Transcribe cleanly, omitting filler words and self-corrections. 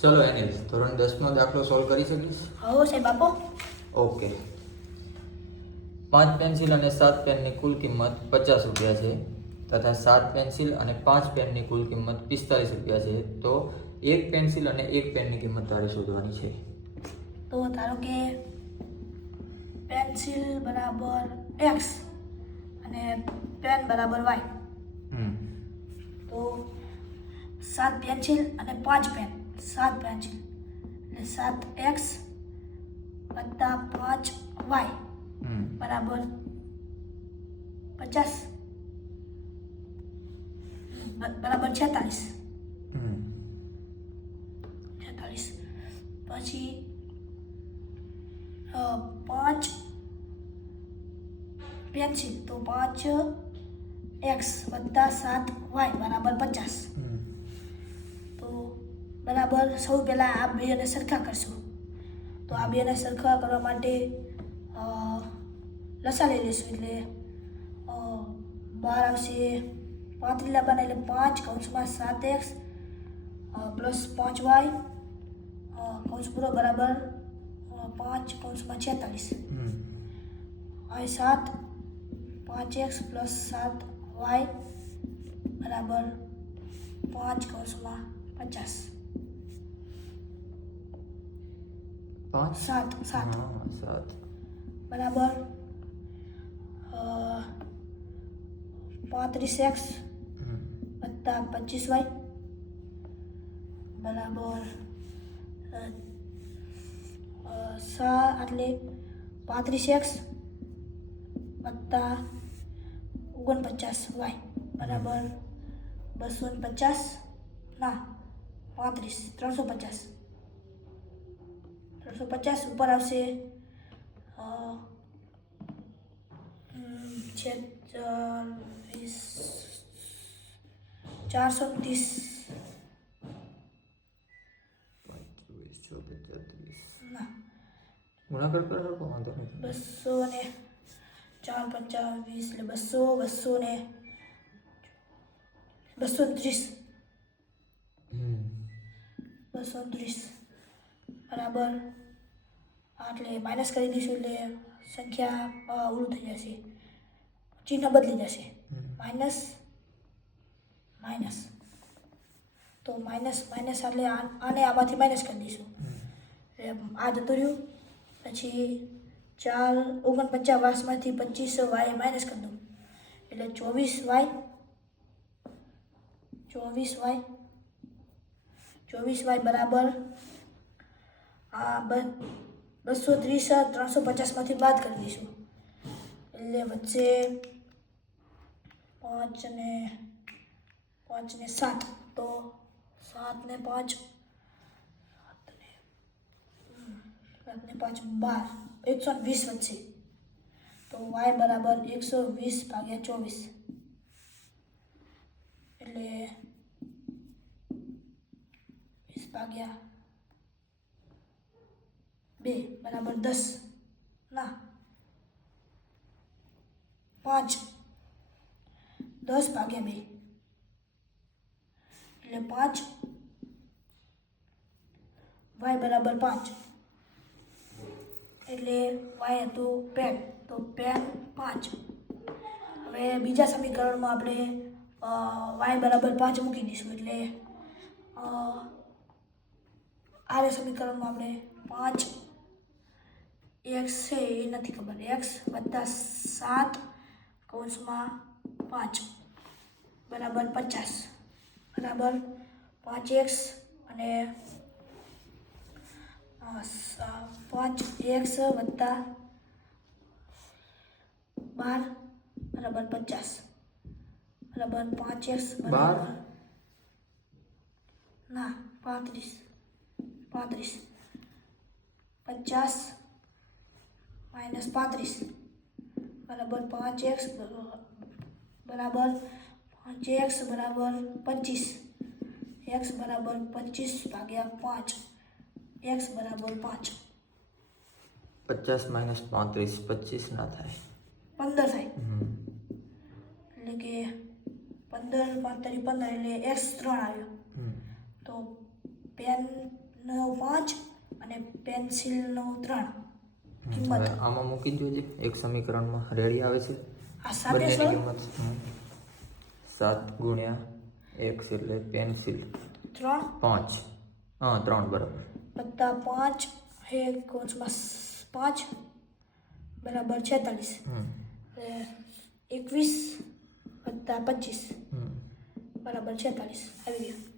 ચલો એનિલ, ધોરણ 10નો દાખલો સોલ્વ કરી શકીશ? હો સાહેબ આપો. ઓકે. 5 પેન્સિલ અને 7 પેનની કુલ કિંમત 50 રૂપિયા છે તથા 7 પેન્સિલ અને 5 પેનની કુલ કિંમત 45 રૂપિયા છે. તો એક પેન્સિલ અને એક પેનની કિંમત તારે શોધવાની છે. તો ધારો કે પેન્સિલ બરાબર x અને પેન બરાબર y. તો 7 પેન્સિલ અને 5 પેન, 7 પેન્સિલ એટલે 7x વત્તા 5y બરાબર 50 બરાબર 46. પછી 5 પેન્સિલ તો 5x વત્તા 7y બરાબર 50. તો બરાબર સૌ પહેલાં આ બેને સરખા કરશું. તો આ બેને સરખા કરવા માટે લસા લઈ લઈશું. એટલે 12 આવશે 35 લાવવાના એટલે 5 કૌંસમાં 7x પ્લસ 5y કૌંસ પૂરો બરાબર 5 કૌંસમાં 46. હવે 7 5x પ્લસ 7y બરાબર 5 કૌંસમાં 50. 7 બરાબર 35x વત્તા 25y બરાબર 35x વત્તા 49y બરાબર 250 ના 35 350 ઉપર આવશે 430 ના ગુણાકાર કરો તો વાંધો નહીં. 200 ને 4 50 20 એટલે 200 ને 230 બરાબર એટલે માઇનસ કરી દઈશું એટલે સંખ્યા ઉલટ થઈ જશે, ચિહ્ન બદલી જશે. માઇનસ તો માઇનસ એટલે આને આમાંથી માઇનસ કરી દઈશું એટલે આ જતું રહ્યું. પછી 49 વાસમાંથી 25y માઇનસ કરી દઉં એટલે 24y બરાબર 230 350માંથી બાદ કરી દઈશું એટલે વચ્ચે 5 ને 7 તો 7 ને 5 12 120 વચ્ચે તો y બરાબર 120/24 એટલે 20/2 બરાબર 10 ના 5 10/2 એટલે 5 y બરાબર 5 એટલે y હતું પેન તો પેન 5. હવે બીજા સમીકરણમાં આપણે y બરાબર 5 મૂકી દઈશું એટલે આ સમીકરણમાં આપણે 5 x છે એ નથી ખબર, x વત્તા 7 કૌંસમાં 5 બરાબર 50 બરાબર 5x અને 5x વત્તા 12 બરાબર 50 બરાબર 5x બરાબર ના 35 50 માઇનસ 35 બરાબર 5x બરાબર 5x બરાબર 25 x બરાબર 25/5 x બરાબર 5. 50 માઇનસ 35 25 ના થાય, 15 થાય. એટલે કે 15 × 15 એટલે x 3 આવ્યો. તો પેન 5 અને પેન્સિલનો 3 હવે કિંમત આમાં મૂકી દો જે એક સમીકરણમાં રેડી આવે છે આ સાથે બંનેની સર કિંમત 7 ગુણ્યા x એટલે પેન્સિલ 3 5 હા 3 બરાબર વત્તા 5 હે કોચમાં 5 બરાબર 46 એટલે 21 વત્તા 25 બરાબર 46 આવી ગયું